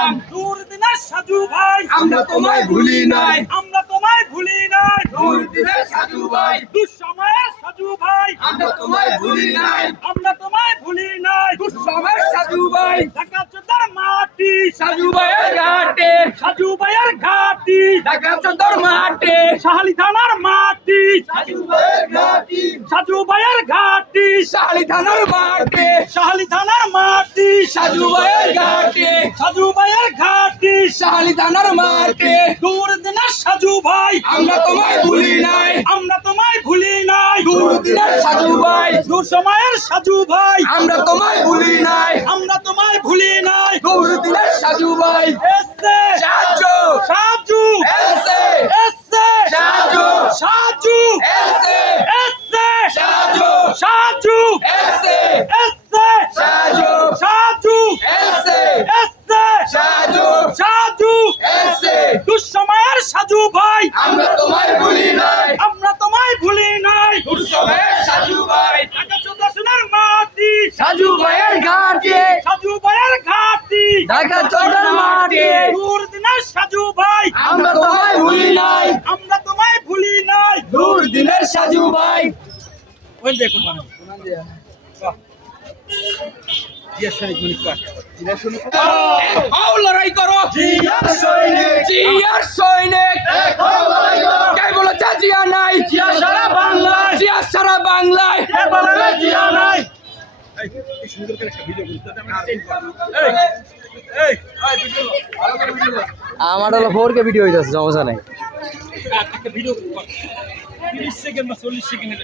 নাম দূর দিনের সাজু ভাই আমরা তোমায় ভুলি নাই আমরা তোমায় ভুলি নাই দূর দিনের সাজু ভাই দুঃসময়ের সাজু ভাই আমরা তোমায় ভুলি নাই আমরা তোমায় ভুলি নাই দুঃসময়ের সাজু ভাই ঢাকা চোদ্দার মাটি সাজু ভাইয়ের ঘাটে সাজু ভাইয়ের ঘাটি ঢাকা চন্দর মাঠে শাহালি থানার মাটি সাজু ভাইয়ের ঘাটি সাজু ভাইয়ের ঘাটি শালি থানার মাঠে শাহালি থানার মাটি সাজু ভাইয়ের ঘাটে সাজু ভাইয়ের ঘাটি শালি থানার মাঠে দূর দিনের সাজু ভাই আমরা তোমায় ভুলি নাই আমরা তোমায় ভুলি নাই দূর দিনের সাজু ভাই দুঃসময়ের সাজু ভাই আমরা তোমায় ভুলি নাই আমরা তোমায় ভুলি নাই দূর দিনের সাজু ভাই এসে সাজু সাজু এসে এসে সাজু সাজু এসে এসে সাজু সাজু এসে এসে সাজু সাজু এসে এসে সাজু সাজু এসে দুঃসময়ের সাজু ভাই আমরা তোমায় ভুলি নাই আমরা তোমায় ভুলি নাই দুঃসময়ের সাজু ভাই ঢাকা চোদ্দা সোনার মাটি সাজু ভাইয়ের ঘাটে সাজু ভাইয়ের ঘাটি ঢাকা চন্দর মাঠে দূর দিনের সাজু ভাই আমরা তোমায় ভুলি নাই আমরা তোমায় ভুলি নাই দূর দিনের সাজু ভাই ওই দেখো মানে আও লড়াই করো জিয়ার সৈনিক জিয়ার সৈনিক কে বলেছে জিয়া নাই জিয়া সারা বাংলায় জিয়া সারা বাংলায় কে বলে না জিয়া নাই আমার হলো 4K ভিডিও হইতাছে সমস্যা নাই ভিডিও 30 সেকেন্ড বা 40 সেকেন্ডের